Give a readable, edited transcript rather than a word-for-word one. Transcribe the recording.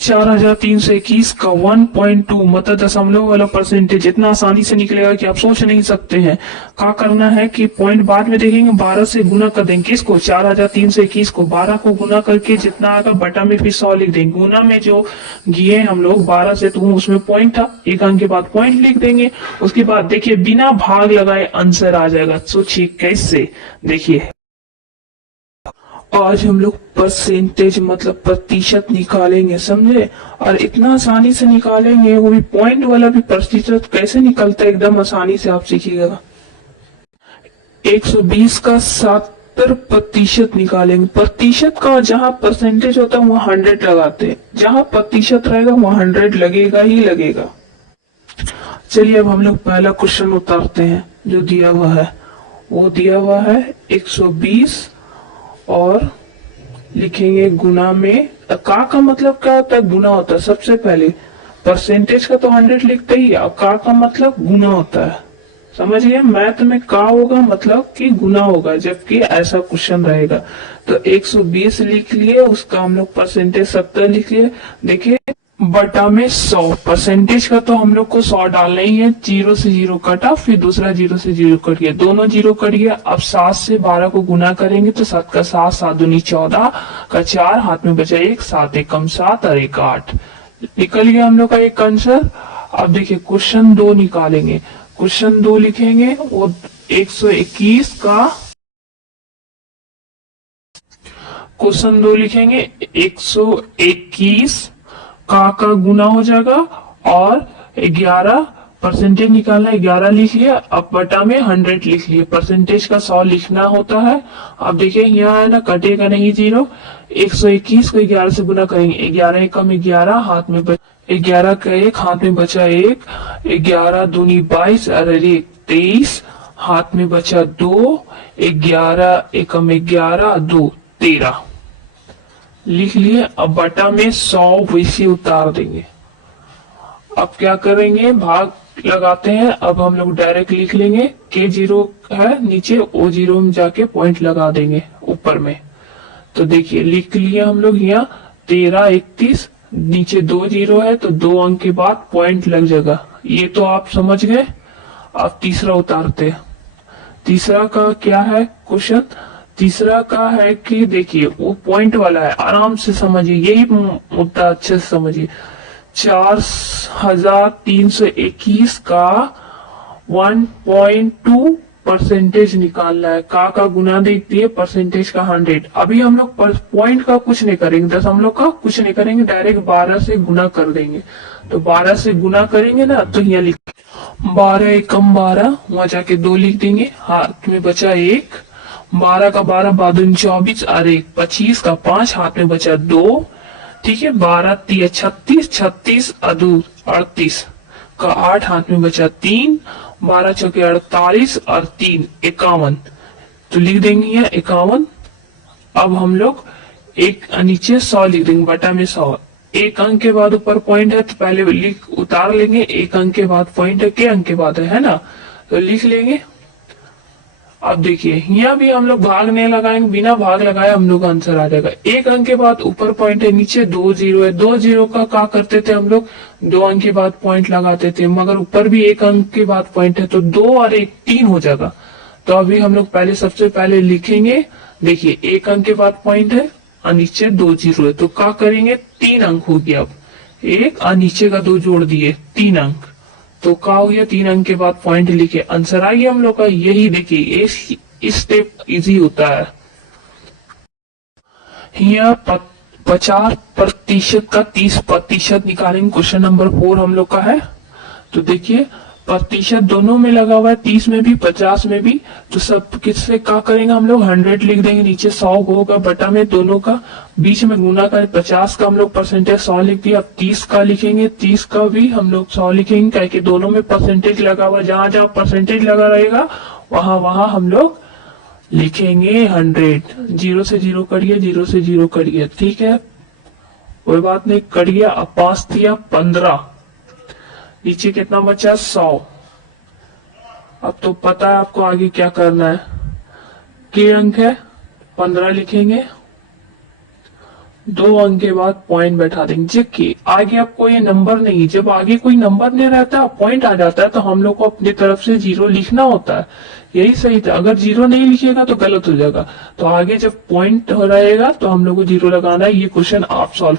4321 का 1.2 मतलब दशमलव वाला परसेंटेज इतना आसानी से निकलेगा कि आप सोच नहीं सकते हैं। क्या करना है कि पॉइंट बाद में देखेंगे, 12 से गुना कर देंगे। किसको? 4321 को 12 को गुना करके जितना आएगा बटा में फिर 100 लिख देंगे। गुना में जो किए हम लोग 12 से, तो उसमें पॉइंट था, एक अंक के बाद पॉइंट लिख देंगे। उसके बाद देखिए बिना भाग लगाए आंसर आ जाएगा। सोचिए कैसे, देखिए आज हम लोग परसेंटेज मतलब प्रतिशत निकालेंगे, समझे? और इतना आसानी से निकालेंगे, वो भी पॉइंट वाला भी प्रतिशत कैसे निकलता है एकदम आसानी से आप सीखिएगा। 120 का 70% निकालेंगे। प्रतिशत का जहां परसेंटेज होता है वहां 100 लगाते हैं, जहां प्रतिशत रहेगा वहां 100 लगेगा ही लगेगा। चलिए अब हम लोग पहला क्वेश्चन उतारते हैं जो दिया हुआ है। वो दिया हुआ है 120 और लिखेंगे गुना में। का मतलब क्या होता है? गुना होता है। सबसे पहले परसेंटेज का तो 100 लिखते ही, अब का मतलब गुना होता है। समझ गए? मैथ में का होगा मतलब कि गुना होगा, जबकि ऐसा क्वेश्चन रहेगा। तो 120 लिख लिए, उसका हम लोग परसेंटेज 70 लिख लिए। देखिए बटा में 100, परसेंटेज का तो हम लोग को 100 डालना ही है। 0 से 0 कटा, फिर दूसरा 0 से 0 कट गया, दोनों 0 कट गया। अब 7 से 12 को गुना करेंगे तो 7 का 7, 7 दूनी 14 का 4, हाथ में बचा 1, 7 एकम 7 और 1 8। निकल गया हम लोग का एक आंसर। अब देखिए क्वेश्चन 2 निकालेंगे। क्वेश्चन 2 लिखेंगे, वो 121 का, क्वेश्चन 2 लिखेंगे 121 का गुना हो जाएगा और 11 परसेंटेज निकालना है, 11 लिख लिया। अब बटा में 100 लिख लिए, परसेंटेज का 100 लिखना होता है। अब देखिए यहाँ है ना, कटेगा नहीं 0। 121 को 11 से गुना करेंगे, 11 एकम 11, हाथ में 11 का 1, हाथ में बचा 1, 11 दूनी 22 और 1 23, हाथ में बचा 2, 11 एकम 11, 2 13 लिख लिए। अब बटा में 100 वैसे उतार देंगे। अब क्या करेंगे, भाग लगाते हैं। अब हम लोग डायरेक्ट लिख लेंगे, के 0 है नीचे, ओ 0 में जाके पॉइंट लगा देंगे ऊपर में। तो देखिए लिख लिए हम लोग यहाँ 13 31, नीचे 2 0 है तो 2 अंक के बाद पॉइंट लग जाएगा। ये तो आप समझ गए। अब तीसरा उतारते हैं। तीसरा का क्या है क्वेश्चन? तीसरा का है कि देखिए वो पॉइंट वाला है, आराम से समझिए, यही मुद्दा अच्छे से समझिए। 4321 का 1.2 परसेंटेज निकालना है। का गुना देख दिए, परसेंटेज का 100। अभी हम लोग पॉइंट का कुछ नहीं करेंगे, दशमलव का कुछ नहीं करेंगे, डायरेक्ट 12 से गुना कर देंगे। तो 12 से गुना करेंगे ना, तो यहाँ लिख 12 एकम 12, वहां जाके 2 लिख देंगे, हाथ में बचा 1, 12 का 12 बादुन 24 और 1 25 का 5, हाथ में बचा 2। ठीक है, 12 3 36, 36 अदू 38 का 8, हाथ में बचा 3, 12 चौके 48 और 3 51, तो लिख देंगे यहाँ 51। अब हम लोग एक नीचे 100 लिख देंगे, बटा में 100। एक अंक के बाद ऊपर पॉइंट है तो पहले लिख उतार लेंगे, एक अंक के बाद पॉइंट है, के अंक के बाद है ना, तो लिख लेंगे। अब देखिए यहाँ भी हम लोग भाग नहीं लगाएंगे, बिना भाग लगाए हम लोग आंसर आ जाएगा। एक अंक के बाद ऊपर पॉइंट है, नीचे 2 0 है। 2 0 का क्या करते थे हम लोग? 2 अंक के बाद पॉइंट लगाते थे, मगर ऊपर भी एक अंक के बाद पॉइंट है तो 2 और 1 3 हो जाएगा। तो अभी हम लोग पहले सबसे पहले लिखेंगे, देखिए एक अंक के बाद पॉइंट है और नीचे 2 0 है, तो क्या करेंगे? 3 अंक हो गया। अब एक और नीचे का 2 जोड़ दिए, 3 अंक, तो क्या हो गया? 3 अंक के बाद पॉइंट लिखे, आंसर आ गया हम लोग का। यही देखिए इस स्टेप इजी होता है। यहाँ 50% का 30% निकालेंगे। क्वेश्चन नंबर 4 हम लोग का है। तो देखिए प्रतिशत दोनों में लगा हुआ है, 30 में भी 50 में भी। तो सब किससे क्या करेंगे हम लोग? 100 लिख देंगे, नीचे 100 होगा, बटा में दोनों का बीच में गुना का 50 का हम लोग परसेंटेज 100 लिख दिया। अब 30 का लिखेंगे, 30 का भी हम लोग 100 लिखेंगे, क्या कि दोनों में परसेंटेज लगा हुआ, जहां जहां परसेंटेज लगा रहेगा वहां वहां हम लोग लिखेंगे 100। 0 से 0 कट गया, 0 से 0 कट गया, ठीक है कोई बात नहीं, कट गया। अब 5 दिया 15, नीचे कितना बचा? 100। अब तो पता है आपको आगे क्या करना है। के अंक है 15 लिखेंगे, 2 अंक के बाद पॉइंट बैठा देंगे। देखिए आगे आपको ये नंबर नहीं, जब आगे कोई नंबर नहीं रहता पॉइंट आ जाता है तो हम लोग को अपनी तरफ से 0 लिखना होता है, यही सही था। अगर 0 नहीं लिखिएगा तो गलत हो जाएगा। तो आगे जब पॉइंट हो रहेगा तो हम लोग को 0 लगाना है। ये क्वेश्चन आप सॉल्व